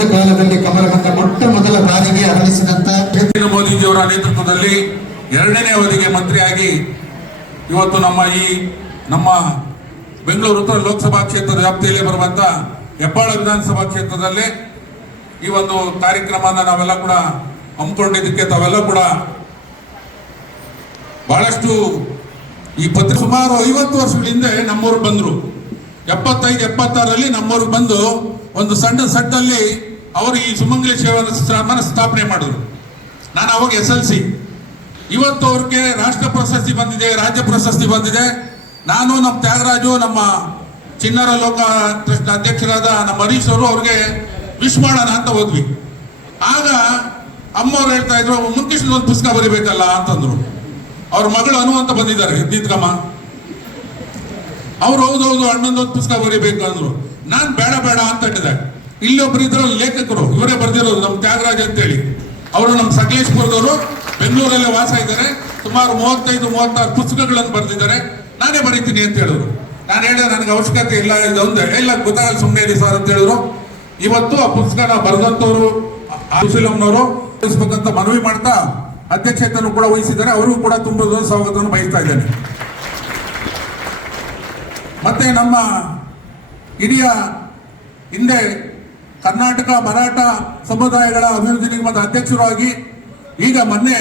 ಕಾಲದಲ್ಲಿ ಕಮಲಕಂತ ಮೊಟ್ಟ ಮೊದಲ ಬಾರಿಗೆ ಅರಳಿಸಿದಂತ ನರೇಂದ್ರ ಮೋದಿಜಿಯವರ ನೇತೃತ್ವದಲ್ಲಿ ಎರಡನೇ ಅವಧಿಗೆ ಮಂತ್ರಿಯಾಗಿ ಇವತ್ತು ನಮ್ಮ ಈ ನಮ್ಮ ಬೆಂಗಳೂರು ಉತ್ತರ ಲೋಕಸಭಾ ಕ್ಷೇತ್ರದ ವ್ಯಾಪ್ತಿಯಲ್ಲಿ ಬರುವಂತ ಹೆಬ್ಬಾಳ ವಿಧಾನಸಭಾ ಕ್ಷೇತ್ರದಲ್ಲಿ ಈ ಒಂದು ಕಾರ್ಯಕ್ರಮನ ನಾವೆಲ್ಲ ಕೂಡ ಹಮ್ಮಿಕೊಂಡಿದ್ದಕ್ಕೆ ತಾವೆಲ್ಲ ಕೂಡ ಬಹಳಷ್ಟು ಈ ಪತ್ರ ಸುಮಾರು ಐವತ್ತು ವರ್ಷಗಳ ಹಿಂದೆ ನಮ್ಮೂರು ಬಂದರು. ಎಪ್ಪತ್ತೈದು, ಎಪ್ಪತ್ತಾರರಲ್ಲಿ ನಮ್ಮೂರಿಗೆ ಬಂದು ಒಂದು ಸಣ್ಣ ಸಣ್ಣಲ್ಲಿ ಅವರು ಈ ಸುಮಂಗಲಿ ಸೇವಾ ಸ್ಥಾಪನೆ ಮಾಡಿದ್ರು. ನಾನು ಅವಾಗ ಎಸ್ ಎಲ್ ಸಿ. ಇವತ್ತು ಅವ್ರಿಗೆ ರಾಷ್ಟ್ರ ಪ್ರಶಸ್ತಿ ಬಂದಿದೆ, ರಾಜ್ಯ ಪ್ರಶಸ್ತಿ ಬಂದಿದೆ. ನಾನು ನಮ್ಮ ತ್ಯಾಗರಾಜು, ನಮ್ಮ ಚಿನ್ನರ ಲೋಕ ಟ್ರಸ್ಟ್ ಅಧ್ಯಕ್ಷರಾದ ನಮ್ಮ ಹರೀಶ್ ಅವರು ಅವ್ರಿಗೆ ವಿಶ್ ಮಾಡೋಣ ಅಂತ ಹೋದ್ವಿ. ಆಗ ಅಮ್ಮವ್ರು ಹೇಳ್ತಾ ಇದ್ರು ಮುನ್ಕೃಷ್ಣ ಒಂದು ಪುಸ್ತಕ ಬರಿಬೇಕಲ್ಲ ಅಂತಂದ್ರು. ಅವ್ರ ಮಗಳು ಅನು ಅಂತ ಬಂದಿದ್ದಾರೆ ನಿಂತ್ಕಮ್ಮ ಅವ್ರು ಹೌದು ಹೌದು ಅಣ್ಣಂದೊಂದು ಪುಸ್ತಕ ಬರಿಬೇಕು ಅಂದ್ರು. ನಾನ್ ಬೇಡ ಬೇಡ ಅಂತ ಇಲ್ಲೊಬ್ರು ಇದ್ರ ಲೇಖಕರು, ಇವರೇ ಬರ್ದಿರೋದು ನಮ್ಮ ತ್ಯಾಗರಾಜ್ ಅಂತೇಳಿ. ಅವರು ನಮ್ಮ ಸಕಲೇಶ್ಪುರದವರು, ಬೆಂಗಳೂರಲ್ಲೇ ವಾಸ ಇದ್ದಾರೆ. ಸುಮಾರು ಮೂವತ್ತೈದು, ಮೂವತ್ತಾರು ಪುಸ್ತಕಗಳನ್ನು ಬರೆದಿದ್ದಾರೆ. ನಾನೇ ಬರೀತೀನಿ ಅಂತ ಹೇಳಿದ್ರು. ನಾನು ಹೇಳಿದೆ, ನನಗೆ ಅವಶ್ಯಕತೆ ಇಲ್ಲ ಒಂದು ಎಲ್ಲ ಗೊತ್ತಾಗಲ್ಲ ಸುಮ್ಮನೆ ಇರಿ ಸರ್ ಅಂತ ಹೇಳಿದ್ರು. ಇವತ್ತು ಆ ಪುಸ್ತಕನ ಬರೆದಂತವರು ಫಿಲಂನವರು ತಿಳಿಸ್ಬೇಕಂತ ಮನವಿ ಮಾಡ್ತಾ ಅಧ್ಯಕ್ಷತೆಯನ್ನು ಕೂಡ ವಹಿಸಿದ್ದಾರೆ. ಅವರಿಗೂ ಕೂಡ ತುಂಬ ಸ್ವಾಗತವನ್ನು ಬಯಸ್ತಾ ಇದ್ದೇನೆ. ಮತ್ತೆ ನಮ್ಮ ಹಿರಿಯ ಹಿಂದೆ ಕರ್ನಾಟಕ ಮರಾಠ ಸಮುದಾಯಗಳ ಅಭಿವೃದ್ಧಿ ನಿಗಮದ ಅಧ್ಯಕ್ಷರಾಗಿ ಈಗ ಮೊನ್ನೆ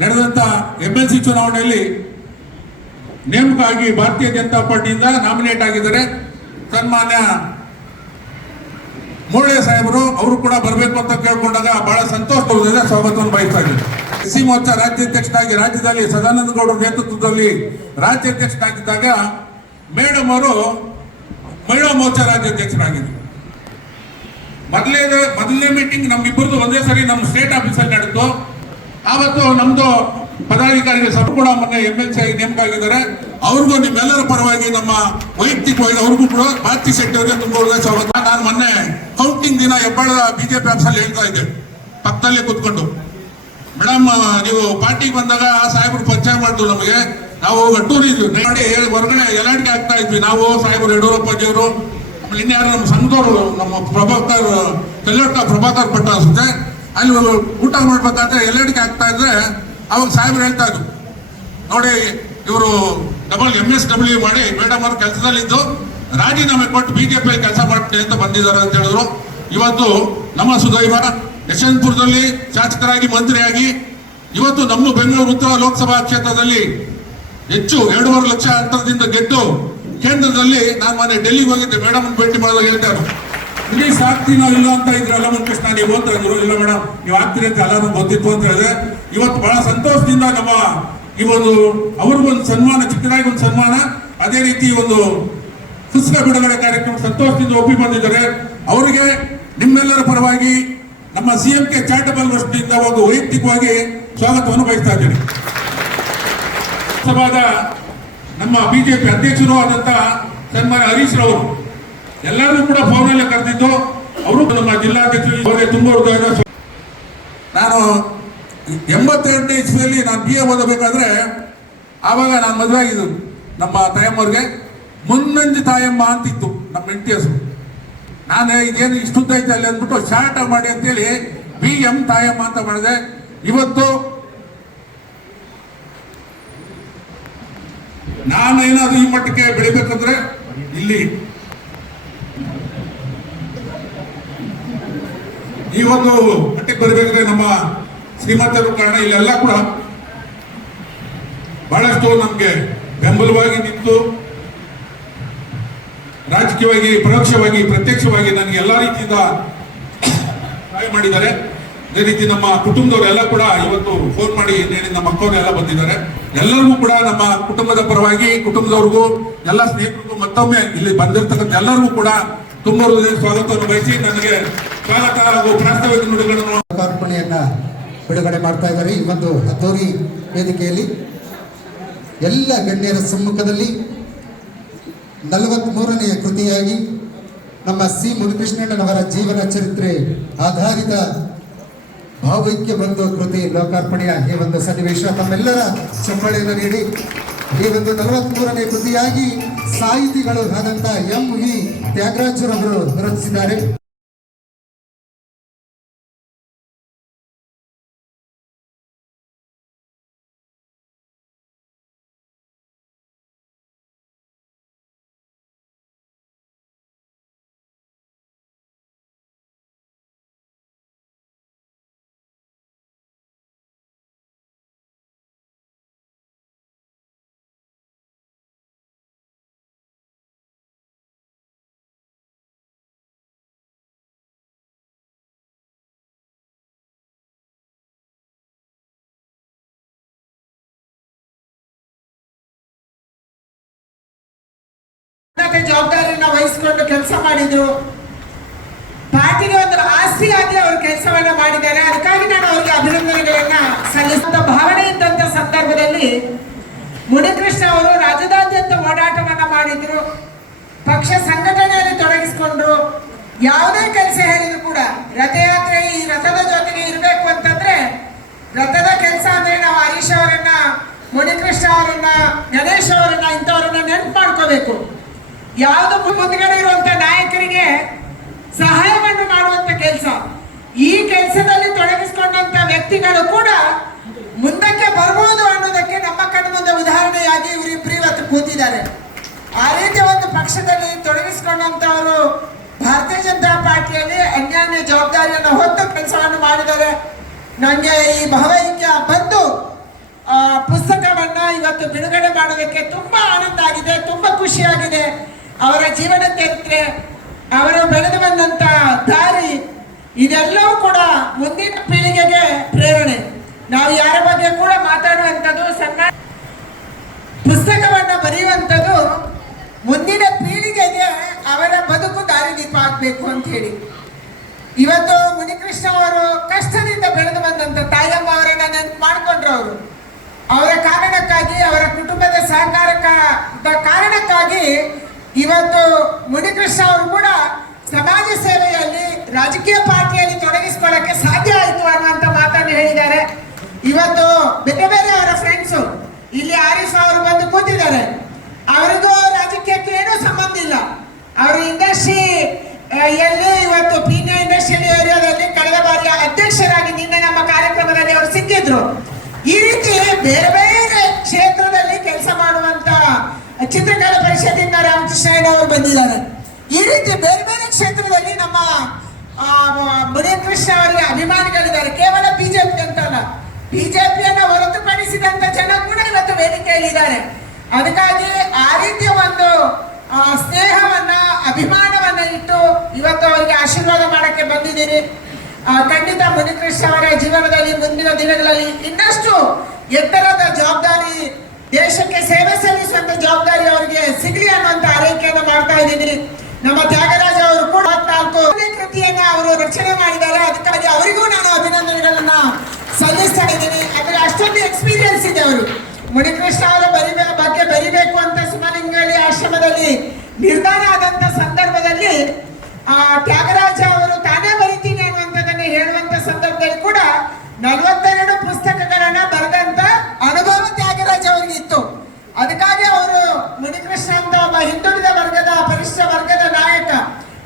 ನಡೆದಂತ ಎಂ ಎಲ್ ಸಿ ಚುನಾವಣೆಯಲ್ಲಿ ನೇಮಕ ಆಗಿ ಭಾರತೀಯ ಜನತಾ ಪಾರ್ಟಿಯಿಂದ ನಾಮಿನೇಟ್ ಆಗಿದ್ದಾರೆ. ಸನ್ಮಾನ್ಯ ಮುರಳಿ ಸಾಹೇಬರು ಅವರು ಕೂಡ ಬರಬೇಕು ಅಂತ ಕೇಳ್ಕೊಂಡಾಗ ಬಹಳ ಸಂತೋಷದಿಂದ ಸ್ವಾಗತವನ್ನು ಬಯಸ್ತಾ ಇದ್ದೀನಿ. ಎಸ್ ಸಿ ಮೋರ್ಚಾ ರಾಜ್ಯಾಧ್ಯಕ್ಷರಾಗಿ ರಾಜ್ಯದಲ್ಲಿ ಸದಾನಂದ ಗೌಡರ ನೇತೃತ್ವದಲ್ಲಿ ರಾಜ್ಯಾಧ್ಯಕ್ಷರಾಗಿದ್ದಾಗ ಮೇಡಮ್ ಅವರು ಮಹಿಳಾ ಮೋರ್ಚಾ ರಾಜ್ಯಾಧ್ಯಕ್ಷರಾಗಿದ್ದರು ಮೊದಲೇ ಮೊದಲನೇ ಮೀಟಿಂಗ್ ನಮ್ಮಿಬ್ಬರದು ಒಂದೇ ಸರಿ ನಮ್ಮ ಸ್ಟೇಟ್ ಆಫೀಸಲ್ಲಿ ನಡೆದು ಆವತ್ತು ನಮ್ದು ಪದಾಧಿಕಾರಿಗಳು ಕೂಡ ಮೊನ್ನೆ ಎಂ ಎಲ್ ಸಿ ಆಗಿ ನೇಮಕ ಆಗಿದ್ದಾರೆ ಅವ್ರಿಗೂ ನಿಮ್ಮೆಲ್ಲರ ಪರವಾಗಿ ನಮ್ಮ ವೈಯಕ್ತಿಕವಾಗಿ ಅವ್ರಿಗೂ ಕೂಡ ಭಾರತಿ ಶೆಟ್ಟಿ ಅವರಿಗೆ ತುಂಬ ಸ್ವಾಗತ ನಾನು ಮೊನ್ನೆ ಕೌಂಟಿಂಗ್ ದಿನ ಹೆಬ್ಬಾಳದ ಬಿಜೆಪಿ ಆಫೀಸಲ್ಲಿ ಹೇಳ್ತಾ ಇದ್ದೆ. ಪಕ್ಕದಲ್ಲೇ ಕೂತ್ಕೊಂಡು. ಮೇಡಮ್ ನೀವು ಪಾರ್ಟಿಗೆ ಬಂದಾಗ ಆ ಸಾಹೇಬರು ಪರಿಚಯ ಮಾಡಿದ್ರು ನಮಗೆ. ನಾವು ಅಟ್ಟೂರಿದ್ವಿ ನೋಡಿ ಹೊರಗಡೆ ಎಲಾಟಿಗೆ ಆಗ್ತಾ ಇದ್ವಿ. ನಾವು ಸಾಹೇಬರು ಆಮೇಲೆ ಇನ್ಯಾರು ನಮ್ಮ ಸಂಘದವರು, ನಮ್ಮ ಪ್ರಭಾಕರ್ ಕಲ್ಲೋಟ ಪ್ರಭಾಕರ್ ಪಟ್ಟ ಅನ್ಸುತ್ತೆ ಅಲ್ಲಿ ಊಟ ಮಾಡ್ಬೇಕಾದ್ರೆ ಎಲ್ಲಾಡಿಗೆ ಆಗ್ತಾ ಇದ್ರೆ ಅವಾಗ ಸಾಹೇಬರು ಹೇಳ್ತಾ ಇದ್ರು. ನೋಡಿ, ಇವರು ಡಬಲ್ ಎಂ ಎಸ್ ಡಬ್ಲ್ಯೂ ಮಾಡಿ ಮೇಡಮ್ ಅವ್ರ ಕೆಲಸದಲ್ಲಿದ್ದು, ರಾಜೀನಾಮೆ ಕೊಟ್ಟು ಬಿಜೆಪಿ ಕೆಲಸ ಮಾಡ್ತೀನಿ ಅಂತ ಬಂದಿದ್ದಾರೆ ಅಂತ ಹೇಳಿದ್ರು. ಇವತ್ತು ನಮ್ಮ ಸುದೈವ ಯಶವಂತಪುರದಲ್ಲಿ ಶಾಸಕರಾಗಿ ಮಂತ್ರಿಯಾಗಿ, ಇವತ್ತು ನಮ್ಮ ಬೆಂಗಳೂರು ಉತ್ತರ ಲೋಕಸಭಾ ಕ್ಷೇತ್ರದಲ್ಲಿ ಹೆಚ್ಚು ಎರಡೂವರೆ ಲಕ್ಷ ಅಂತರದಿಂದ ಗೆದ್ದು ಕೇಂದ್ರದಲ್ಲಿ ನಾನು ಮೊನ್ನೆ ಡೆಲ್ಲಿಗೆ ಹೋಗಿದ್ದೆ. ಮೇಡಮ್ ಭೇಟಿ ಮಾಡಿದಾಗ ಹೇಳ್ತಾರೆ. ರಿಲೀಸ್ ಆಗ್ತೀನೋ ಇಲ್ಲ ಅಂತ ಇದ್ರೆ ಅಲ್ಲ ಕೃಷ್ಣ ನೀವು ಅಂತ ಇದ್ರು ಇಲ್ಲ ಮೇಡಮ್, ನೀವು ಆಗ್ತೀರಿ ಅಂತ ಎಲ್ಲರೂ ಗೊತ್ತಿತ್ತು ಅಂತ ಹೇಳಿದ್ರೆ, ಇವತ್ತು ಬಹಳ ಸಂತೋಷದಿಂದ ನಮ್ಮ ಈ ಒಂದು ಅವ್ರಿಗೊಂದು ಸನ್ಮಾನ, ಚಿಕ್ಕದಾಗಿ ಒಂದು ಸನ್ಮಾನ, ಅದೇ ರೀತಿ ಒಂದು ಪುಸ್ತಕ ಬಿಡುಗಡೆ ಕಾರ್ಯಕ್ರಮ ಸಂತೋಷದಿಂದ ಒಪ್ಪಿ ಬಂದಿದ್ದಾರೆ ಅವರಿಗೆ ನಿಮ್ಮೆಲ್ಲರ ಪರವಾಗಿ ನಮ್ಮ ಸಿಎಂ ಕೆ ಚಾರಿಟಬಲ್ ಟ್ರಸ್ಟಿಂದ ಒಂದು ವೈಯಕ್ತಿಕವಾಗಿ ಸ್ವಾಗತವನ್ನು ಬಯಸ್ತಾ ಇದ್ದೇನೆ. ಸಭಾದ ನಮ್ಮ ಬಿಜೆಪಿ ಅಧ್ಯಕ್ಷರು ಆದಂಥ ಸನ್ಮಾನ ಹರೀಶ್ ರವರು, ಎಲ್ಲರೂ ಕೂಡ ಫೋನಲ್ಲೇ ಕರೆದಿದ್ದು, ಅವರು ನಮ್ಮ ಜಿಲ್ಲಾಧ್ಯಕ್ಷರಿಗೆ ತುಂಬ ಹೃದಯದ ನಾನು ಎಂಬತ್ತೆರಡನೇ ಇಸ್ವಿಯಲ್ಲಿ ನಾನು ಬಿ ಎ ಓದಬೇಕಾದ್ರೆ ಆವಾಗ ನಾನು ಮದುವೆ ಆಗಿದ್ದು ನಮ್ಮ ತಾಯಮ್ಮವ್ರಿಗೆ. ಮುನ್ನಂಜಿ ತಾಯಮ್ಮ ಅಂತಿತ್ತು ನಮ್ಮ ಹೆಂಡತಿ ಹೆಸರು. ನಾನು ಇದೇನು ಇಷ್ಟುದ್ದ ಐತೆ ಅಲ್ಲಿ ಅಂದ್ಬಿಟ್ಟು ಶಾರ್ಟ್ ಮಾಡಿ ಅಂತೇಳಿ ಬಿ ಎಂ ತಾಯಮ್ಮ ಅಂತ ಮಾಡಿದೆ. ಇವತ್ತು ನಾನೇನಾದ್ರೂ ಈ ಮಟ್ಟಕ್ಕೆ ಬೆಳಿಬೇಕಂದ್ರೆ ಇಲ್ಲಿ. ಈ ಒಂದು ಮಟ್ಟಕ್ಕೆ ಬರಬೇಕಂದ್ರೆ ನಮ್ಮ ಶ್ರೀಮಂತರು ಕಾರಣ ಇಲ್ಲೆಲ್ಲ ಕೂಡ ಬಹಳಷ್ಟು ನಮಗೆ ಬೆಂಬಲವಾಗಿ ನಿಂತು ರಾಜಕೀಯವಾಗಿ, ಪರೋಕ್ಷವಾಗಿ, ಪ್ರತ್ಯಕ್ಷವಾಗಿ ನನಗೆ ಎಲ್ಲ ರೀತಿಯಿಂದ ಸಹಾಯ ಮಾಡಿದ್ದಾರೆ. ಅದೇ ರೀತಿ ನಮ್ಮ ಕುಟುಂಬದವರೆಲ್ಲ ಕೂಡ ಇವತ್ತು ಫೋನ್ ಮಾಡಿ ಏನೇನು ನಮ್ಮ ಅಕ್ಕವರೆಲ್ಲ ಬಂದಿದ್ದಾರೆ. ಎಲ್ಲರಿಗೂ ಕೂಡ ನಮ್ಮ ಕುಟುಂಬದ ಪರವಾಗಿ ಕುಟುಂಬದವ್ರಿಗೂ, ಎಲ್ಲ ಸ್ನೇಹಿತರಿಗೂ ಮತ್ತೊಮ್ಮೆ ಇಲ್ಲಿ ಬಂದಿರತಕ್ಕಂಥ ಎಲ್ಲರಿಗೂ ಕೂಡ ತುಂಬ ಸ್ವಾಗತವನ್ನು ಬಯಸಿ ನನಗೆ ಸ್ವಾಗತ ಹಾಗೂ ಪ್ರಾಸ್ತಾವಿಕ ನುಡಿಗಳನ್ನು ಲೋಕಾರ್ಪಣೆಯನ್ನ ಬಿಡುಗಡೆ ಮಾಡ್ತಾ ಇದ್ದಾರೆ ಈ ಒಂದು ಹತ್ತೋರಿ ವೇದಿಕೆಯಲ್ಲಿ. ಎಲ್ಲ ಗಣ್ಯರ ಸಮ್ಮುಖದಲ್ಲಿ ನಲವತ್ಮೂರನೆಯ ಕೃತಿಯಾಗಿ ನಮ್ಮ ಸಿ ಮುನಿಕೃಷ್ಣಣ್ಣನವರ ಜೀವನ ಚರಿತ್ರೆ ಆಧಾರಿತ ಭಾವೈಕ್ಯ ಬಂದು ಕೃತಿ ಲೋಕಾರ್ಪಣೆಯ ಈ ಒಂದು ಸನ್ನಿವೇಶ ತಮ್ಮೆಲ್ಲರ ಚಂಬಳೆಯನ್ನು ನೀಡಿ. ಈ ಒಂದು ನಲವತ್ಮೂರನೇ ಕೃತಿಯಾಗಿ ಸಾಹಿತಿಗಳು ಆದಂತ ಎಂ ಇ ತ್ಯಾಗರಾಜರವರು ರಚಿಸಿದ್ದಾರೆ. ಮತ್ತೆ ಜವಾಬ್ದಾರಿಯನ್ನ ವಹಿಸಿಕೊಂಡು ಕೆಲಸ ಮಾಡಿದ್ರು. ಪಾರ್ಟಿಗೆ ಒಂದು ಆಸ್ತಿಯಾಗಿ ಅವರು ಕೆಲಸವನ್ನ ಮಾಡಿದ್ದಾರೆ. ಅದಕ್ಕಾಗಿ ನಾನು ಅವರಿಗೆ ಅಭಿನಂದನೆಗಳನ್ನ ಸಲ್ಲಿಸಿದ ಭಾವನೆ ಇದ್ದಂತ ಸಂದರ್ಭದಲ್ಲಿ ಮುನಿಕೃಷ್ಣ ಅವರು ರಾಜ್ಯದಾದ್ಯಂತ ಓಡಾಟವನ್ನ ಮಾಡಿದ್ರು. ಪಕ್ಷ ಸಂಘಟನೆಯಲ್ಲಿ ತೊಡಗಿಸಿಕೊಂಡ್ರು. ಯಾವುದೇ ಕೆಲಸ ಹೇಳಿದ್ರು ಕೂಡ ರಥಯಾತ್ರೆ ಈ ರಥದ ಜೊತೆಗೆ ಇರಬೇಕು ಅಂತಂದ್ರೆ ರಥದ ಕೆಲಸ ಅಂದ್ರೆ ನಾವು ಹರೀಶ್ ಅವರನ್ನ, ಮುನಿಕೃಷ್ಣ ಅವರನ್ನ, ಗಣೇಶ್ ಅವರನ್ನ ಇಂಥವರನ್ನ ನೆನಪು ಮಾಡ್ಕೋಬೇಕು. ಯಾವುದು ಮುಂದ್ಗಡೆ ಇರುವಂತ ನಾಯಕರಿಗೆ ಸಹಾಯವನ್ನು ಮಾಡುವಂತ ಕೆಲಸ. ಈ ಕೆಲಸದಲ್ಲಿ ತೊಡಗಿಸಿಕೊಂಡಂತ ವ್ಯಕ್ತಿಗಳು ಕೂಡ ಮುಂದಕ್ಕೆ ಬರಬಹುದು ಅನ್ನೋದಕ್ಕೆ ನಮ್ಮ ಕಣ್ಣ ಮುಂದೆ ಉದಾಹರಣೆಯಾಗಿ ಇವರಿಬ್ಬರು ಇವತ್ತು ಕೂತಿದ್ದಾರೆ. ಆ ರೀತಿಯ ಒಂದು ಪಕ್ಷದಲ್ಲಿ ತೊಡಗಿಸಿಕೊಂಡಂತವರು ಭಾರತೀಯ ಜನತಾ ಪಾರ್ಟಿಯಲ್ಲಿ ಅನ್ಯಾನ್ಯ ಜವಾಬ್ದಾರಿಯನ್ನು ಹೊತ್ತು ಕೆಲಸವನ್ನು ಮಾಡಿದ್ದಾರೆ ನನಗೆ ಈ ಭಾವೈಕ್ಯ ಬಂದು ಪುಸ್ತಕವನ್ನ ಇವತ್ತು ಬಿಡುಗಡೆ ಮಾಡೋದಕ್ಕೆ ತುಂಬಾ ಆನಂದ ಆಗಿದೆ, ತುಂಬಾ ಖುಷಿಯಾಗಿದೆ. ಅವರ ಜೀವನ ಚರಿತ್ರೆ ಅವರು ಬೆಳೆದು ಬಂದಂತ ದಾರಿ, ಇದೆಲ್ಲವೂ ಕೂಡ ಮುಂದಿನ ಪೀಳಿಗೆಗೆ ಪ್ರೇರಣೆ. ನಾವು ಯಾರ ಬಗ್ಗೆ ಕೂಡ ಮಾತಾಡುವಂಥದ್ದು ಸಣ್ಣ ಪುಸ್ತಕವನ್ನು ಬರೆಯುವಂಥದ್ದು ಮುಂದಿನ ಪೀಳಿಗೆಗೆ ಅವರ ಬದುಕು ದಾರಿದೀಪ ಆಗಬೇಕು ಅಂತ ಹೇಳಿ. ಇವತ್ತು ಮುನಿಕೃಷ್ಣ ಅವರು ಕಷ್ಟದಿಂದ ಬೆಳೆದು ಬಂದಂತ ತಾಯಮ್ಮ ಅವರನ್ನ ನೆನಪು ಮಾಡ್ಕೊಂಡ್ರು ಅವರು. ಅವರ ಕಾರಣಕ್ಕಾಗಿ, ಅವರ ಕುಟುಂಬದ ಸಹಕಾರಕ್ಕ, ಕಾರಣಕ್ಕಾಗಿ ಇವತ್ತು ಮುನಿಕೃಷ್ಣ ಅವರು ಕೂಡ ಸಮಾಜ ಸೇವೆಯಲ್ಲಿ ರಾಜಕೀಯ ಪಾರ್ಟಿಯಲ್ಲಿ ತೊಡಗಿಸಿಕೊಳ್ಳಕ್ಕೆ ಸಾಧ್ಯ ಆಯಿತು ಅನ್ನುವಂತ ಮಾತನ್ನು ಹೇಳಿದ್ದಾರೆ. ಇವತ್ತು ಬೇರೆ ಬೇರೆ ಅವರ ಫ್ರೆಂಡ್ಸು ಇಲ್ಲಿ ಆರಿಫ್ ಅವರು ಬಂದು ಕೂತಿದ್ದಾರೆ. ಅವರಿಗೂ ರಾಜಕೀಯಕ್ಕೆ ಏನೂ ಸಂಬಂಧ ಇಲ್ಲ. ಅವರು ಇಂಡಸ್ಟ್ರಿ ಎಲ್ಲಿ ಇವತ್ತು ಪೀಣ್ಯ ಇಂಡಸ್ಟ್ರಿಯಲ್ ಏರಿಯಾದಲ್ಲಿ ಕಳೆದ ಬಾರಿಯ ಅಧ್ಯಕ್ಷರಾಗಿ ನಿನ್ನೆ ನಮ್ಮ ಕಾರ್ಯಕ್ರಮದಲ್ಲಿ ಅವರು ಸಿಕ್ಕಿದ್ರು. ಈ ರೀತಿ ಬೇರೆ ಬೇರೆ ಕ್ಷೇತ್ರದಲ್ಲಿ ಚಿತ್ರಕಲಾ ಪರಿಷತ್ತಿಂದ ರಾಮಕೃಷ್ಣ ಅವರು ಬಂದಿದ್ದಾರೆ. ಈ ರೀತಿ ಬೇರೆ ಬೇರೆ ಕ್ಷೇತ್ರದಲ್ಲಿ ನಮ್ಮ ಮುನಿಯನ್ ಮುನಿಕೃಷ್ಣ ಅವರಿಗೆ ಅಭಿಮಾನಿಗಳಿದ್ದಾರೆ. ಕೇವಲ ಬಿಜೆಪಿ ಅಂತಲ್ಲ. ಬಿಜೆಪಿಯನ್ನು ಹೊರತುಪಡಿಸಿದಂತ ಜನ ಕೂಡ ಇವತ್ತು ವೇದಿಕೆಯಲ್ಲಿದ್ದಾರೆ ಅದಕ್ಕಾಗಿ ಆ ರೀತಿಯ ಒಂದು ಸ್ನೇಹವನ್ನ, ಅಭಿಮಾನವನ್ನ ಇಟ್ಟು ಇವತ್ತು ಅವರಿಗೆ ಆಶೀರ್ವಾದ ಮಾಡಕ್ಕೆ ಬಂದಿದ್ದೀರಿ. ಖಂಡಿತ ಮುನಿಕೃಷ್ಣ ಅವರ ಜೀವನದಲ್ಲಿ ಮುಂದಿನ ದಿನಗಳಲ್ಲಿ ಇನ್ನಷ್ಟು ಎತ್ತರದ ಜವಾಬ್ದಾರಿ ದೇಶಕ್ಕೆ ಸೇವೆ ಸಲ್ಲಿಸುವಂತ ಜವಾಬ್ದಾರಿ ಅವರಿಗೆ ಸಿಗಲಿ ಅನ್ನುವಂತ ಆರೈಕೆಯನ್ನು ಮಾಡ್ತಾ ಇದ್ದೀನಿ. ನಮ್ಮ ತ್ಯಾಗರಾಜ ಅವರು ಕೂಡ ಕೃತಿಯನ್ನ ಅವರು ರಚನೆ ಮಾಡಿದ್ದಾರೆ. ಅದಕ್ಕಾಗಿ ಅವರಿಗೂ ನಾನು ಅಭಿನಂದನೆಗಳನ್ನ ಸಲ್ಲಿಸ್ತಾ ಇದ್ದೀನಿ. ಅಂದ್ರೆ ಅಷ್ಟೊಂದು ಎಕ್ಸ್ಪೀರಿಯನ್ಸ್ ಇದೆ ಅವರು. ಮುನಿಕೃಷ್ಣ ಅವರ ಬರಿಬೆ, ಬಗ್ಗೆ ಬರಿಬೇಕು ಅಂತ ಸುಮಲಿಂಗಳಿ ಆಶ್ರಮದಲ್ಲಿ ನಿರ್ಧಾರ ಆದಂತ ಸಂದರ್ಭದಲ್ಲಿ, ಆ, ತ್ಯಾಗರಾಜ ಅವರು ತಾನೇ ಬರಿತೀನಿ ಅನ್ನುವಂಥದ್ದನ್ನು ಹೇಳುವಂತ ಸಂದರ್ಭದಲ್ಲಿ ಕೂಡ ನಲವತ್ತೆರಡು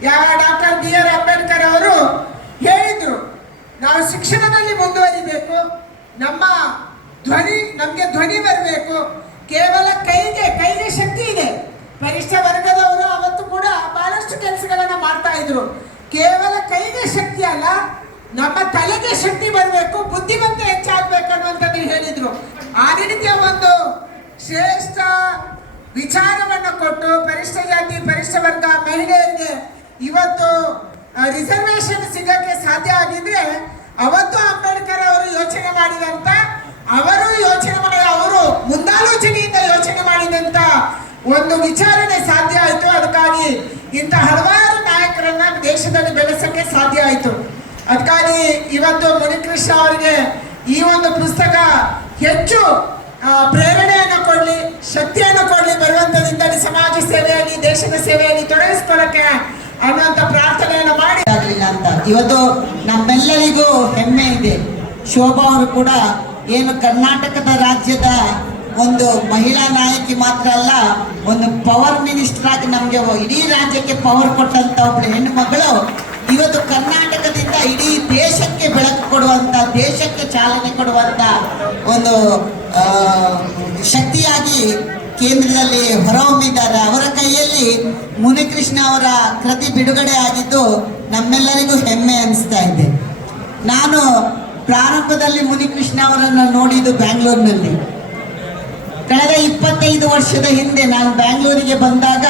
ಯಾವ ಡಾಕ್ಟರ್ ಬಿ ಆರ್ ಅಂಬೇಡ್ಕರ್ ಅವರು ಹೇಳಿದ್ರು, ನಾವು ಶಿಕ್ಷಣದಲ್ಲಿ ಮುಂದುವರಿಬೇಕು, ನಮ್ಮ ಧ್ವನಿ, ನಮಗೆ ಧ್ವನಿ ಬರಬೇಕು, ಕೇವಲ ಕೈಗೆ ಕೈಗೆ ಶಕ್ತಿ ಇದೆ. ಪರಿಷ್ಠ ವರ್ಗದವರು ಅವತ್ತು ಕೂಡ ಬಹಳಷ್ಟು ಕೆಲಸಗಳನ್ನು ಮಾಡ್ತಾ ಇದ್ರು. ಕೇವಲ ಕೈಗೆ ಶಕ್ತಿ ಅಲ್ಲ, ನಮ್ಮ ತಲೆಗೆ ಶಕ್ತಿ ಬರಬೇಕು, ಬುದ್ಧಿವಂತ ಹೆಚ್ಚಾಗಬೇಕು ಅನ್ನುವಂಥದ್ದು ಹೇಳಿದ್ರು. ಆ ರೀತಿಯ ಒಂದು ಶ್ರೇಷ್ಠ ವಿಚಾರವನ್ನು ಕೊಟ್ಟು ಪರಿಷ್ಠ ಜಾತಿ, ಪರಿಷ್ಠ ವರ್ಗ ಮಹಿಳೆಯರಿಗೆ ಇವತ್ತು ರಿಸರ್ವೇಶನ್ ಸಿಗಕ್ಕೆ ಸಾಧ್ಯ ಆಗಿದ್ರೆ ಅವತ್ತು ಅಂಬೇಡ್ಕರ್ ಅವರು ಯೋಚನೆ ಮಾಡಿದಂತ ಅವರು ಯೋಚನೆ ಮಾಡಿ ಅವರು ಮುಂದಾಲೋಚನೆಯಿಂದ ಯೋಚನೆ ಮಾಡಿದಂತ ಒಂದು ವಿಚಾರಣೆ ಸಾಧ್ಯ ಆಯಿತು. ಅದಕ್ಕಾಗಿ ಇಂಥ ಹಲವಾರು ನಾಯಕರನ್ನ ದೇಶದಲ್ಲಿ ಬೆಳೆಸಕ್ಕೆ ಸಾಧ್ಯ ಆಯಿತು. ಅದಕ್ಕಾಗಿ ಇವತ್ತು ಮುನಿಕೃಷ್ಣ ಅವರಿಗೆ ಈ ಒಂದು ಪುಸ್ತಕ ಹೆಚ್ಚು ಪ್ರೇರಣೆಯನ್ನು ಕೊಡಲಿ, ಶಕ್ತಿಯನ್ನು ಕೊಡಲಿ. ಬರುವಂತದಿಂದಲೇ ಸಮಾಜ ಸೇವೆಯಲ್ಲಿ, ದೇಶದ ಸೇವೆಯಲ್ಲಿ ತೊಡಗಿಸ್ಕೊಳ್ಳಕ್ಕೆ ಅನ್ನುವಂತ ಪ್ರಾರ್ಥನೆಯನ್ನು ಮಾಡಿ. ಆಗಲಿಲ್ಲ ಅಂತ. ಇವತ್ತು ನಮ್ಮೆಲ್ಲರಿಗೂ ಹೆಮ್ಮೆ ಇದೆ. ಶೋಭಾ ಅವರು ಕೂಡ ಏನು ಕರ್ನಾಟಕದ ರಾಜ್ಯದ ಒಂದು ಮಹಿಳಾ ನಾಯಕಿ ಮಾತ್ರ ಅಲ್ಲ, ಒಂದು ಪವರ್ ಮಿನಿಸ್ಟರ್ ಆಗಿ ನಮಗೆ ಇಡೀ ರಾಜ್ಯಕ್ಕೆ ಪವರ್ ಕೊಟ್ಟಂತ ಒಬ್ಳು ಹೆಣ್ಣು ಮಗಳು ಇವತ್ತು ಕರ್ನಾಟಕದಿಂದ ಇಡೀ ದೇಶಕ್ಕೆ ಬೆಳಕು ಕೊಡುವಂತ, ದೇಶಕ್ಕೆ ಚಾಲನೆ ಕೊಡುವಂತ ಒಂದು ಶಕ್ತಿಯಾಗಿ ಕೇಂದ್ರದಲ್ಲಿ ಹೊರಹೊಮ್ಮಿದ್ದಾರೆ ಅವರ ಕೈಯಲ್ಲಿ ಮುನಿಕೃಷ್ಣ ಅವರ ಕೃತಿ ಬಿಡುಗಡೆ ಆಗಿದ್ದು ನಮ್ಮೆಲ್ಲರಿಗೂ ಹೆಮ್ಮೆ ಅನಿಸ್ತಾ ಇದೆ. ನಾನು ಪ್ರಾರಂಭದಲ್ಲಿ ಮುನಿಕೃಷ್ಣ ಅವರನ್ನು ನೋಡಿದ್ದು ಬ್ಯಾಂಗ್ಳೂರಿನಲ್ಲಿ. ಕಳೆದ ಇಪ್ಪತ್ತೈದು ವರ್ಷದ ಹಿಂದೆ ನಾನು ಬ್ಯಾಂಗ್ಳೂರಿಗೆ ಬಂದಾಗ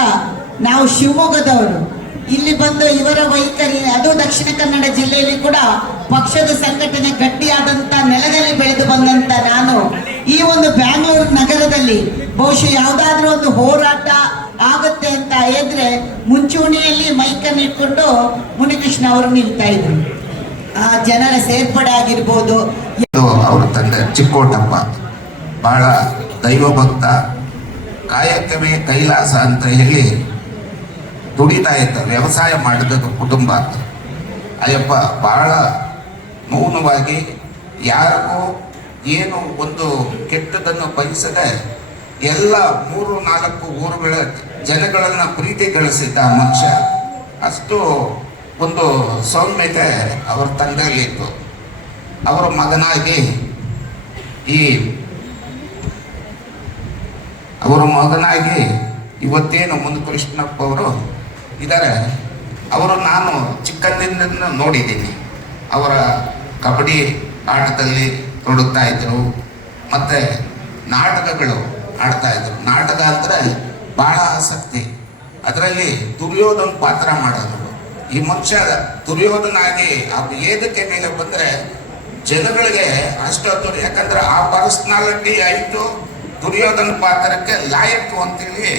ನಾವು ಶಿವಮೊಗ್ಗದವರು. ಇಲ್ಲಿ ಬಂದು ಇವರ ವೈಖರಿ, ಅದು ದಕ್ಷಿಣ ಕನ್ನಡ ಜಿಲ್ಲೆಯಲ್ಲಿ ಕೂಡ ಪಕ್ಷದ ಸಂಘಟನೆ ಗಟ್ಟಿಯಾದಂತ ನೆಲದಲ್ಲಿ ಬೆಳೆದು ಬಂದಂತ ಒಂದು ಬಹುಶಃ ಯಾವುದಾದ್ರೂ ಒಂದು ಹೋರಾಟ ಆಗತ್ತೆ ಅಂತ ಇದ್ರೆ ಮುಂಚೂಣಿಯಲ್ಲಿ ಮೈಕನ್ನು ಇಟ್ಕೊಂಡು ಮುನಿಕೃಷ್ಣ ಅವರು ನಿಲ್ತಾ ಇದ್ರು. ಆ ಜನರ ಸೇರ್ಪಡೆ ಆಗಿರ್ಬೋದು. ಅವರ ತಂದೆ ಚಿಕ್ಕೋಟಪ್ಪ. ಬಹಳ ದೈವಭಕ್ತ, ಕಾಯಕವೇ ಕೈಲಾಸ ಅಂತ ಹೇಳಿ ದುಡಿತಾ ಇದ್ದ ವ್ಯವಸಾಯ ಮಾಡಿದ ಕುಟುಂಬ ಅಯ್ಯಪ್ಪ, ಬಹಳ ಮೌನವಾಗಿ ಯಾರಿಗೂ ಏನು ಒಂದು ಕೆಟ್ಟದನ್ನು ಬಯಸದೆ ಎಲ್ಲ ಮೂರು, ನಾಲ್ಕು ಊರುಗಳ ಜನಗಳನ್ನ ಪ್ರೀತಿ ಗಳಿಸಿದ್ದ ಮನುಷ್ಯ. ಅಷ್ಟು ಒಂದು ಸೌಮ್ಯತೆ ಅವರ ತಂದೆಯಲ್ಲಿತ್ತು ಅವರ ಮಗನಾಗಿ ಈ ಅವರ ಮಗನಾಗಿ ಇವತ್ತೇನು ಮುನಿಕೃಷ್ಣಪ್ಪ ಅವರು ಇದ್ದಾರೆ, ಅವರು ನಾನು ಚಿಕ್ಕಂದಿನಿಂದ ನೋಡಿದ್ದೀನಿ. ಅವರ ಕಬಡ್ಡಿ ಆಟದಲ್ಲಿ ತೊಡಗ್ತಾ ಇದ್ರು. ಮತ್ತು ನಾಟಕಗಳು ಆಡ್ತಾ ಇದ್ರು. ನಾಟಕ ಅಂದರೆ ಬಹಳ ಆಸಕ್ತಿ. ಅದರಲ್ಲಿ ದುರ್ಯೋಧನ ಪಾತ್ರ ಮಾಡೋದು. ಈ ಮನುಷ್ಯ ದುರ್ಯೋಧನಾಗಿ ಆ ಏದಕ್ಕೆ ಮೇಲೆ ಬಂದರೆ ಜನಗಳಿಗೆ ಅಷ್ಟೊತ್ತು ಯಾಕಂದ್ರೆ ಆ ಪರ್ಸ್ನಾಲಿಟಿ ಆಯಿತು, ದುರ್ಯೋಧನ ಪಾತ್ರಕ್ಕೆ ಲಾಯಕ್ಕು ಅಂತೇಳಿ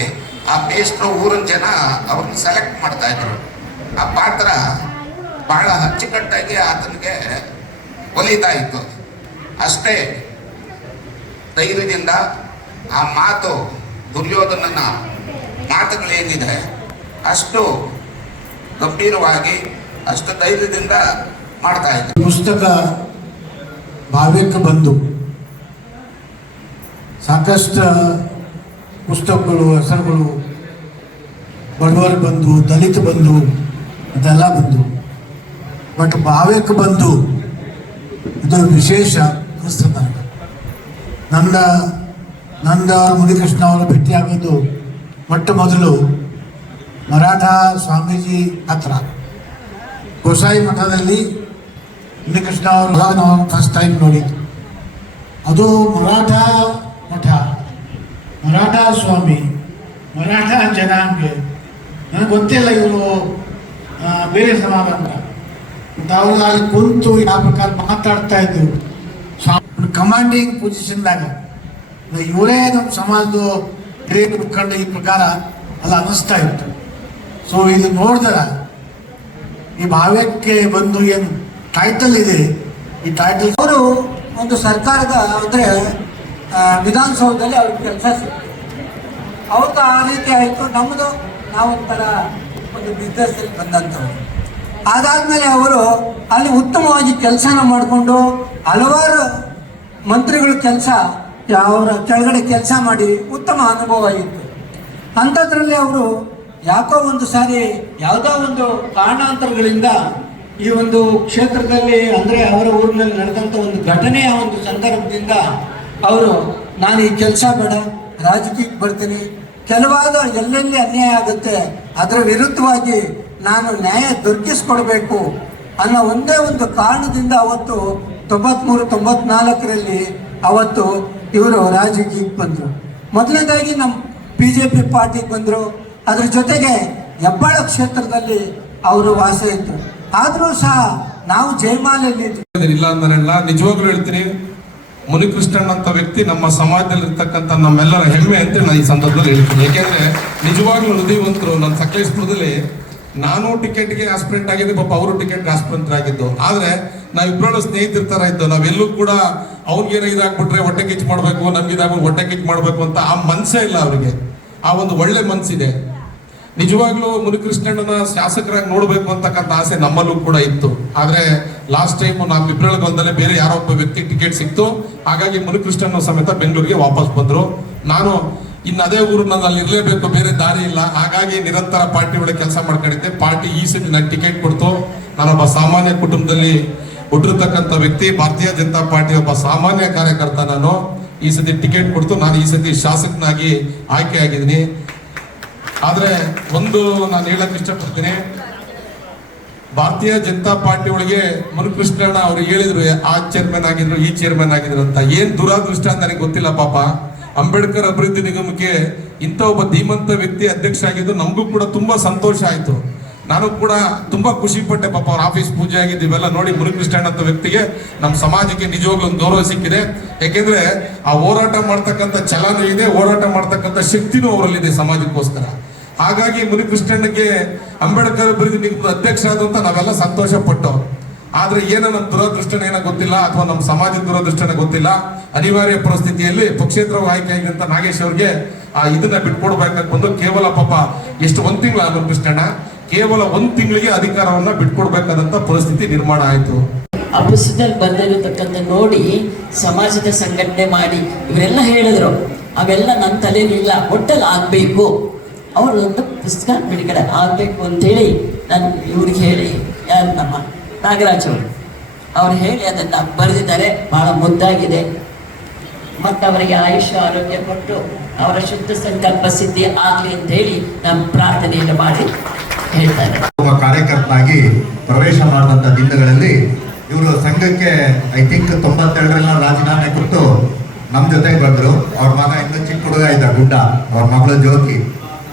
ಆ ಬೇಸ್ಟ್ರು ಊರಿನ ಜನ ಅವ್ರನ್ನ ಸೆಲೆಕ್ಟ್ ಮಾಡ್ತಾ ಇದ್ರು. ಆ ಪಾತ್ರ ಬಹಳ ಅಚ್ಚುಕಟ್ಟಾಗಿ ಆತನಿಗೆ ಒಲಿತಾ ಇತ್ತು. ಅಷ್ಟೇ ಧೈರ್ಯದಿಂದ ಆ ಮಾತು ದುರ್ಯೋಧನನ ಮಾತುಗಳೇನಿದೆ ಅಷ್ಟು ಗಂಭೀರವಾಗಿ, ಅಷ್ಟು ಧೈರ್ಯದಿಂದ ಮಾಡ್ತಾ ಇದ್ದ ಪುಸ್ತಕ ಭಾವ್ಯಕ್ಕೆ ಬಂದು ಸಾಕಷ್ಟು ಪುಸ್ತಕಗಳು ಹೆಸರುಗಳು ಬಡವರು ಬಂದು, ದಲಿತ ಬಂದು ಅದೆಲ್ಲ ಬಂದು. ಬಟ್ ಭಾವ್ಯಕ್ಕೆ ಬಂದು ಇದು ವಿಶೇಷ ನನಗೆ ನನ್ನ ನಂದ ಮುನಿಕೃಷ್ಣ ಅವರು ಭೇಟಿಯಾಗಿದ್ದು ಮೊಟ್ಟ ಮೊದಲು ಮರಾಠ ಸ್ವಾಮೀಜಿ ಹತ್ರ. ಗೋಸಾಯಿ ಮಠದಲ್ಲಿ ಮುನಿಕೃಷ್ಣ ಅವರು ನಾವು ಫಸ್ಟ್ ಟೈಮ್ ನೋಡಿದ್ದು ಅದು ಮರಾಠ ಮಠ. ಮರಾಠ ಸ್ವಾಮಿ, ಮರಾಠ ಜನಾಂಗ. ನನಗೆ ಗೊತ್ತಿಲ್ಲ ಇವರು ಬೇರೆ ಸಮಾಜ ಅಂತ ಅಲ್ಲಿ ಕುಂತು ಯಾವ ಪ್ರಕಾರ ಮಾತಾಡ್ತಾ ಇದ್ರು. ಕಮಾಂಡಿಂಗ್ ಪೊಸಿಷನ್ದಾಗ ಇವರೇ ನಮ್ಮ ಸಮಾಜದ ಬ್ರೇಕ್ ಮುಖಂಡ ಈ ಪ್ರಕಾರ ಅಲ್ಲ ಅನ್ನಿಸ್ತಾ ಇತ್ತು. ಸೊ ಇದು ನೋಡಿದ್ರ ಈ ಭಾವ್ಯಕ್ಕೆ ಬಂದು ಏನು ಟೈಟಲ್ ಇದೆ? ಈ ಟೈಟಲ್ ಅವರು ಒಂದು ಸರ್ಕಾರದ ಅಂದರೆ ವಿಧಾನಸೌಧದಲ್ಲಿ ಅವ್ರಿಗೆ ಕೆಲಸ ಸಿಕ್ತು. ಅವ್ರದ್ದು ಆ ರೀತಿ ಆಯಿತು. ನಮ್ಮದು ನಾವೊಂಥರ ಒಂದು ಬಿಸ್ನೆಸ್ಸಲ್ಲಿ ಬಂದಂಥವ್ರು. ಅದಾದಮೇಲೆ ಅವರು ಅಲ್ಲಿ ಉತ್ತಮವಾಗಿ ಕೆಲಸನ ಮಾಡಿಕೊಂಡು ಹಲವಾರು ಮಂತ್ರಿಗಳ ಕೆಲಸ ಅವರ ಕೆಳಗಡೆ ಕೆಲಸ ಮಾಡಿ ಉತ್ತಮ ಅನುಭವ ಇತ್ತು. ಅಂಥದ್ರಲ್ಲಿ ಅವರು ಯಾಕೋ ಒಂದು ಸಾರಿ ಯಾವುದೋ ಒಂದು ಕಾರಣಾಂತರಗಳಿಂದ ಈ ಒಂದು ಕ್ಷೇತ್ರದಲ್ಲಿ ಅಂದರೆ ಅವರ ಊರಿನಲ್ಲಿ ನಡೆದಂಥ ಒಂದು ಘಟನೆಯ ಒಂದು ಸಂದರ್ಭದಿಂದ ಅವರು, ನಾನು ಈ ಕೆಲಸ ಬೇಡ, ರಾಜಕೀಯಕ್ಕೆ ಬರ್ತೀನಿ. ಕೆಲವಾದ ಎಲ್ಲೆಲ್ಲಿ ಅನ್ಯಾಯ ಆಗುತ್ತೆ, ಅದರ ವಿರುದ್ಧವಾಗಿ ನಾನು ನ್ಯಾಯ ದೊರಕಿಸ್ಕೊಡ್ಬೇಕು ಅನ್ನೋ ಒಂದೇ ಒಂದು ಕಾರಣದಿಂದ ಅವತ್ತು ತೊಂಬತ್ತ್ಮೂರು ತೊಂಬತ್ನಾಲ್ಕರಲ್ಲಿ ಅವತ್ತು ಇವರು ರಾಜಕೀಯಕ್ಕೆ ಬಂದರು. ಮೊದಲನೇದಾಗಿ ನಮ್ಮ ಬಿ ಜೆ ಪಿ ಪಾರ್ಟಿಗೆ ಬಂದರು. ಅದ್ರ ಜೊತೆಗೆ ಹೆಬ್ಬಾಳ ಕ್ಷೇತ್ರದಲ್ಲಿ ಅವರು ವಾಸ ಇತ್ತು ಆದರೂ ಸಹ ನಾವು ಜಯಮಾಲೆಯಲ್ಲಿ ಇಲ್ಲ ಅಂದನಲ್ಲ ನಿಜವಾಗ್ಲೂ ಹೇಳ್ತೀನಿ, ಮುನಿಕೃಷ್ಣನ್ ಅಂತ ವ್ಯಕ್ತಿ ನಮ್ಮ ಸಮಾಜದಲ್ಲಿ ಇರ್ತಕ್ಕಂಥ ನಮ್ಮೆಲ್ಲರ ಹೆಮ್ಮೆ ಅಂತ ನಾನು ಈ ಸಂದರ್ಭದಲ್ಲಿ ಹೇಳ್ತೀನಿ. ಯಾಕೆಂದ್ರೆ ನಿಜವಾಗ್ಲೂ ಹೃದಯವಂತರು ನನ್ನ ಸಕಲೇಶ್ಪುರದಲ್ಲಿ ನಾನು ಟಿಕೆಟ್ಗೆ ಆಸ್ಪಿರೆಂಟ್ ಆಗಿದ್ದೆ, ಪಾಪ ಅವರು ಟಿಕೆಟ್ ಆಸ್ಪಿರೆಂಟ್ ಆಗಿದ್ದು ಆದರೆ ನಾವಿಬ್ಬರು ಸ್ನೇಹಿತರ ತರ ಇದ್ದು, ನಾವೆಲ್ಲೂ ಕೂಡ ಅವ್ರಿಗೇನೋ ಇದಾಗ್ಬಿಟ್ರೆ ಹೊಟ್ಟೆ ಕಿಚ್ಚು ಮಾಡಬೇಕು, ನಮ್ಗೆ ಇದಾಗ್ಬಿಟ್ಟು ಹೊಟ್ಟೆ ಕಿಚ್ ಮಾಡಬೇಕು ಅಂತ ಆ ಮನಸ್ಸೇ ಇಲ್ಲ ಅವರಿಗೆ. ಆ ಒಂದು ಒಳ್ಳೆ ಮನಸ್ಸಿದೆ ನಿಜವಾಗ್ಲೂ ಮುನಿಕೃಷ್ಣಣ್ಣನ ಶಾಸಕರಾಗಿ ನೋಡಬೇಕು ಅಂತಕ್ಕಂಥ ಆಸೆ ನಮ್ಮಲ್ಲೂ ಕೂಡ ಇತ್ತು. ಆದರೆ ಲಾಸ್ಟ್ ಟೈಮ್ ನಾವು ಇಬ್ಬರೊಳಗೆ ಬಂದಲ್ಲೇ ಬೇರೆ ಯಾರೋ ಒಬ್ಬ ವ್ಯಕ್ತಿ ಟಿಕೆಟ್ ಸಿಕ್ತು. ಹಾಗಾಗಿ ಮುನಿಕೃಷ್ಣನ ಸಮೇತ ಬೆಂಗಳೂರಿಗೆ ವಾಪಸ್ ಬಂದ್ರು. ನಾನು ಇನ್ನು ಅದೇ ಊರು ನಾನು ಇರಲೇಬೇಕು, ಬೇರೆ ದಾರಿ ಇಲ್ಲ. ಹಾಗಾಗಿ ನಿರಂತರ ಪಾರ್ಟಿ ಒಳಗೆ ಕೆಲಸ ಮಾಡ್ಕೊಂಡಿದ್ದೆ. ಪಾರ್ಟಿ ಈ ಸತಿ ನನಗೆ ಟಿಕೆಟ್ ಕೊಡ್ತು. ನಾನೊಬ್ಬ ಸಾಮಾನ್ಯ ಕುಟುಂಬದಲ್ಲಿ ಹುಟ್ಟಿರ್ತಕ್ಕಂಥ ವ್ಯಕ್ತಿ, ಭಾರತೀಯ ಜನತಾ ಪಾರ್ಟಿ ಒಬ್ಬ ಸಾಮಾನ್ಯ ಕಾರ್ಯಕರ್ತ ನಾನು. ಈ ಸತಿ ಟಿಕೆಟ್ ಕೊಡ್ತು. ನಾನು ಈ ಸತಿ ಶಾಸಕನಾಗಿ ಆಯ್ಕೆ ಆಗಿದ್ದೀನಿ ಆದ್ರೆ ಒಂದು ನಾನು ಹೇಳಕ್ ಇಷ್ಟಪಡ್ತೀನಿ. ಭಾರತೀಯ ಜನತಾ ಪಾರ್ಟಿ ಒಳಗೆ ಮುನಿಕೃಷ್ಣಣ್ಣ ಅವ್ರು ಹೇಳಿದ್ರು, ಆ ಚೇರ್ಮನ್ ಆಗಿದ್ರು, ಈ ಚೇರ್ಮನ್ ಆಗಿದ್ರು ಅಂತ. ಏನ್ ದುರಾದೃಷ್ಟ ಅಂತ ನನಗೆ ಗೊತ್ತಿಲ್ಲ ಪಾಪ. ಅಂಬೇಡ್ಕರ್ ಅಭಿವೃದ್ಧಿ ನಿಗಮಕ್ಕೆ ಇಂಥ ಒಬ್ಬ ಧೀಮಂತ ವ್ಯಕ್ತಿ ಅಧ್ಯಕ್ಷ ಆಗಿದ್ದು ನಮಗೂ ಕೂಡ ತುಂಬಾ ಸಂತೋಷ ಆಯಿತು. ನಾನು ಕೂಡ ತುಂಬಾ ಖುಷಿ ಪಟ್ಟೆ ಪಾಪ ಅವ್ರ ಆಫೀಸ್ ಪೂಜೆ ಆಗಿದ್ದು ಇವೆಲ್ಲ ನೋಡಿ ಮುನಿಕೃಷ್ಣಣ್ಣ ಅಂತ ವ್ಯಕ್ತಿಗೆ ನಮ್ಮ ಸಮಾಜಕ್ಕೆ ನಿಜವಾಗ್ಲೂ ಒಂದು ಗೌರವ ಸಿಕ್ಕಿದೆ. ಯಾಕೆಂದ್ರೆ ಆ ಹೋರಾಟ ಮಾಡ್ತಕ್ಕಂಥ ಛಲನೂ ಇದೆ, ಹೋರಾಟ ಮಾಡ್ತಕ್ಕಂಥ ಶಕ್ತಿನೂ ಅವರಲ್ಲಿದೆ ಸಮಾಜಕ್ಕೋಸ್ಕರ. ಹಾಗಾಗಿ ಮುನಿಕೃಷ್ಣಣ್ಣಗೆ ಅಂಬೇಡ್ಕರ್ ಅಭಿವೃದ್ಧಿ ನಿಗಮದ ಅಧ್ಯಕ್ಷ ಆದಂತ ನಾವೆಲ್ಲ ಸಂತೋಷ ಪಟ್ಟು ಆದ್ರೆ ಏನೋ ನಮ್ಮ ದುರದೃಷ್ಟನೇನೋ ಗೊತ್ತಿಲ್ಲ ಅಥವಾ ನಮ್ಮ ಸಮಾಜದ ದುರದೃಷ್ಟನ ಗೊತ್ತಿಲ್ಲ, ಅನಿವಾರ್ಯ ಪರಿಸ್ಥಿತಿಯಲ್ಲಿ ಪಕ್ಷೇತರ ಆಯ್ಕೆ ಆಗಿದಂತ ನಾಗೇಶ್ ಅವ್ರಿಗೆ, ಆ ಇದನ್ನ ಬಿಟ್ಕೊಡ್ಬೇಕಂತ ಬಂದು ಕೇವಲ ಪಾಪ ಎಷ್ಟು ಒಂದ್ ತಿಂಗಳ ಕೃಷ್ಣಣ್ಣ, ಕೇವಲ ಒಂದ್ ತಿಂಗಳಿಗೆ ಅಧಿಕಾರವನ್ನ ಬಿಟ್ಕೊಡ್ಬೇಕಾದಂತ ಪರಿಸ್ಥಿತಿ ನಿರ್ಮಾಣ ಆಯ್ತು. ಆ ಪುಸ್ತಕದಲ್ಲಿ ಬಂದಿರತಕ್ಕಂಥ ನೋಡಿ ಸಮಾಜದ ಸಂಘಟನೆ ಮಾಡಿ, ಇವರೆಲ್ಲ ಹೇಳಿದ್ರು, ಅವೆಲ್ಲ ನನ್ನ ತಲೆಯಲ್ಲಿಲ್ಲ ಒಟ್ಟಲ್ಲಿ ಆಗಬೇಕು. ಅವರು ಒಂದು ಪುಸ್ತಕ ಬಿಡುಗಡೆ ಆಗಬೇಕು ಅಂತೇಳಿ ನಾನು ಇವ್ರಿಗೆ ಹೇಳಿ ಯಾರು ನಮ್ಮ ನಾಗರಾಜ್ ಅವರು ಅವ್ರು ಹೇಳಿ ಅದನ್ನು ಬರೆದಿದ್ದಾರೆ, ಬಹಳ ಮುದ್ದಾಗಿದೆ. ಮತ್ತು ಅವರಿಗೆ ಆಯುಷ್ಯ, ಆರೋಗ್ಯ ಕೊಟ್ಟು ಅವರ ಶುದ್ಧ ಸಂಕಲ್ಪ ಸಿದ್ಧಿ ಆಗಲಿ ಅಂತ ಹೇಳಿ ನಮ್ಮ ಪ್ರಾರ್ಥನೆಯನ್ನು ಮಾಡಿ ಹೇಳ್ತಾರೆ. ಒಬ್ಬ ಕಾರ್ಯಕರ್ತನಾಗಿ ಪ್ರವೇಶ ಮಾಡಿದಂಥ ದಿನಗಳಲ್ಲಿ ಇವರು ಸಂಘಕ್ಕೆ ಐ ಥಿಂಕ್ ತೊಂಬತ್ತೆರಡರೆಲ್ಲ ರಾಜೀನಾಮೆ ಕೊಟ್ಟು ನಮ್ಮ ಜೊತೆಗೆ ಬಂದರು. ಅವ್ರ ಮಗ ಇನ್ನೂ ಚಿಕ್ಕ ಹುಡುಗ ಇದ್ದ, ಗುಡ್ಡ. ಅವ್ರ ಮಗಳು ಜ್ಯೋತಿ.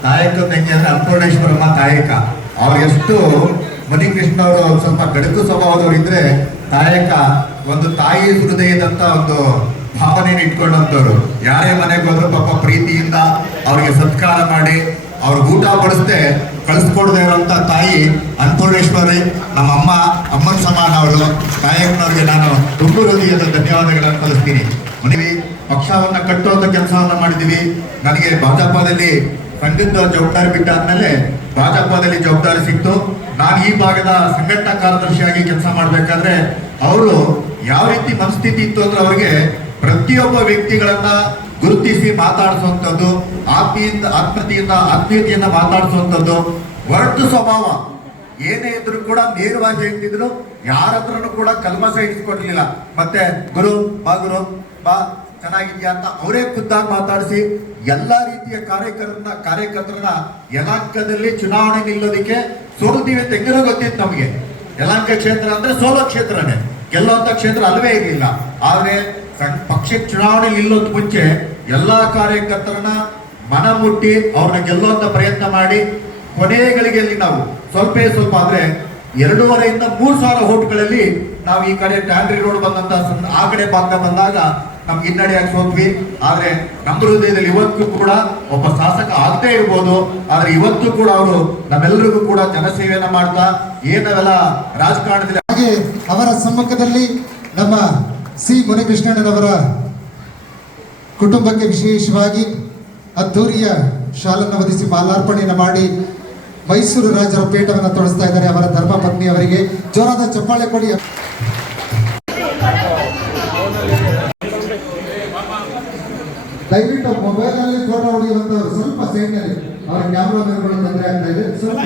ತಾಯಕ ಹೆಂಗೆ ಅಂದರೆ ಅನ್ನಪೂರ್ಣೇಶ್ವರಮ್ಮ ತಾಯಕ ಅವ್ರು ಎಷ್ಟು ಮಣಿಕೃಷ್ಣ ಅವರು ಸ್ವಲ್ಪ ಗಡುಕು ಸ್ವಭಾವದವ್ರು ಇದ್ರೆ ನಾಯಕ ಒಂದು ತಾಯಿ ಹೃದಯದಂತ ಒಂದು ಭಾವನೆ ಇಟ್ಕೊಂಡಂತವ್ರು. ಯಾರೇ ಮನೆಗೆ ಹೋದ್ರು ಪಾಪ ಪ್ರೀತಿಯಿಂದ ಅವ್ರಿಗೆ ಸತ್ಕಾರ ಮಾಡಿ ಅವ್ರಿಗೆ ಊಟ ಬಡಿಸ್ದೆ ಕಳಿಸ್ಕೊಡದೆ ಇರೋಂಥ ತಾಯಿ ಅನ್ನಪೂರ್ಣೇಶ್ವರಿ ನಮ್ಮ ಅಮ್ಮ, ಅಮ್ಮನ ಸಮಾನ ಅವಳು. ನಾಯಕನವ್ರಿಗೆ ನಾನು ತುಂಬು ಹೃದಯದ ಧನ್ಯವಾದಗಳನ್ನು ಕಳಿಸ್ತೀನಿ ಮನವಿ, ಪಕ್ಷವನ್ನ ಕಟ್ಟುವಂಥ ಕೆಲಸವನ್ನ ಮಾಡಿದೀವಿ ನನಗೆ ಭಾಜಪದಲ್ಲಿ ಸಂಘದ ಜವಾಬ್ದಾರಿ ಬಿಟ್ಟಾದ್ಮೇಲೆ ಭಾಜಪದಲ್ಲಿ ಜವಾಬ್ದಾರಿ ಸಿಕ್ತು. ನಾನು ಈ ಭಾಗದ ಸಂಘಟನಾ ಕಾರ್ಯದರ್ಶಿಯಾಗಿ ಕೆಲಸ ಮಾಡ್ಬೇಕಾದ್ರೆ ಅವರು ಯಾವ ರೀತಿ ಮನಸ್ಥಿತಿ ಇತ್ತು ಅಂದ್ರೆ ಅವರಿಗೆ ಪ್ರತಿಯೊಬ್ಬ ವ್ಯಕ್ತಿಗಳನ್ನ ಗುರುತಿಸಿ ಮಾತಾಡಿಸುವಂಥದ್ದು, ಆತ್ಮೀಯಿಂದ, ಆತ್ಮೀಯತೆಯಿಂದ ಆತ್ಮೀಯತೆಯಿಂದ ಮಾತಾಡಿಸುವಂಥದ್ದು ಒರಟು ಸ್ವಭಾವ. ಏನೇ ಇದ್ರು ಕೂಡ ನೇರವಾಗಿ ಹೇಳ್ತಿದ್ರು, ಯಾರತ್ರನು ಕೂಡ ಕಲ್ಮಸ ಇಡಿಸ್ಕೊಡ್ಲಿಲ್ಲ ಮತ್ತೆ ಗುರು, ಬಾ ಗುರು, ಬಾ. ಚೆನ್ನಾಗಿದ್ಯಾ ಅಂತ ಅವರೇ ಖುದ್ದಾಗಿ ಮಾತಾಡಿಸಿ ಎಲ್ಲಾ ರೀತಿಯ ಕಾರ್ಯಕರ್ತರನ್ನ ಕಾರ್ಯಕರ್ತರನ್ನ ಯಲಾಂಕದಲ್ಲಿ ಚುನಾವಣೆ ನಿಲ್ಲೋದಿಕ್ಕೆ ಸೋಲುತ್ತೀವಿ ಅಂತ ಗೊತ್ತಿತ್ತು ನಮಗೆ. ಯಲಾಂಕ ಕ್ಷೇತ್ರ ಅಂದ್ರೆ ಸೋಲೋ ಕ್ಷೇತ್ರನೇ. ಗೆಲ್ಲುವಂತ ಕ್ಷೇತ್ರ ಅಲ್ವೇ ಇರಲಿಲ್ಲ. ಆದ್ರೆ ಪಕ್ಷಕ್ಕೆ ಚುನಾವಣೆ ನಿಲ್ಲೋದ್ ಮುಂಚೆ ಎಲ್ಲಾ ಕಾರ್ಯಕರ್ತರನ್ನ ಮನ ಮುಟ್ಟಿ ಅವ್ರನ್ನ ಗೆಲ್ಲುವಂತ ಪ್ರಯತ್ನ ಮಾಡಿ ಕೊನೆಗಳಿಗೆಲ್ಲಿ ನಾವು ಸ್ವಲ್ಪ ಸ್ವಲ್ಪ ಆದ್ರೆ ಎರಡೂವರೆಯಿಂದ ಮೂರು ಸಾವಿರ ಹೋಟ್ಗಳಲ್ಲಿ ನಾವು ಈ ಕಡೆ ಟ್ಯಾಂಡ್ರಿ ರೋಡ್ ಬಂದಂತ ಆ ಕಡೆ ಭಾಗ ಬಂದಾಗ ನಮ್ಗೆ ಹಿನ್ನಡೆಯಾಗಿ ಹೋದ್ವಿ ಆದ್ರೆ ನಮ್ಮ ಹೃದಯದಲ್ಲಿ ಇವತ್ತು ಕೂಡ ಒಬ್ಬ ಶಾಸಕ ಆಗದೇ ಇರ್ಬೋದು. ಆದ್ರೆ ಇವತ್ತು ಕೂಡ ಅವರು ನಮ್ಮೆಲ್ಲರಿಗೂ ಕೂಡ ಜನಸೇವೆಯನ್ನ ಮಾಡ್ತಾ ಏನವೆಲ್ಲ ರಾಜಕಾರಣದಲ್ಲಿ ಹಾಗೆ ಅವರ ಸಮ್ಮುಖದಲ್ಲಿ ನಮ್ಮ ಸಿ. ಮುನಿಕೃಷ್ಣಣ್ಣನವರ ಕುಟುಂಬಕ್ಕೆ ವಿಶೇಷವಾಗಿ ಅದ್ದೂರಿಯ ಶಾಲನ್ನು ವಧಿಸಿ ಮಾಲಾರ್ಪಣೆಯನ್ನು ಮಾಡಿ ಮೈಸೂರು ರಾಜರ ಪೀಠವನ್ನು ತೊಡಸ್ತಾ ಇದ್ದಾರೆ ಅವರ ಧರ್ಮ ಪತ್ನಿಯವರಿಗೆ ಜೋರಾದ ಚಪ್ಪಾಳೆ ಕೊಡಿ. ದಯವಿಟ್ಟು ಮೊಬೈಲ್ ಅಲ್ಲಿ ಫೋಟೋ ಹೊಡೆಯುವಂತವರು ಸ್ವಲ್ಪ ಸೈಡ್ನಲ್ಲಿ ಅವರ ಕ್ಯಾಮ್ರಾಮನ್ಗಳು ತೊಂದರೆ ಆಗ್ತಾ ಇದೆ. ಸ್ವಲ್ಪ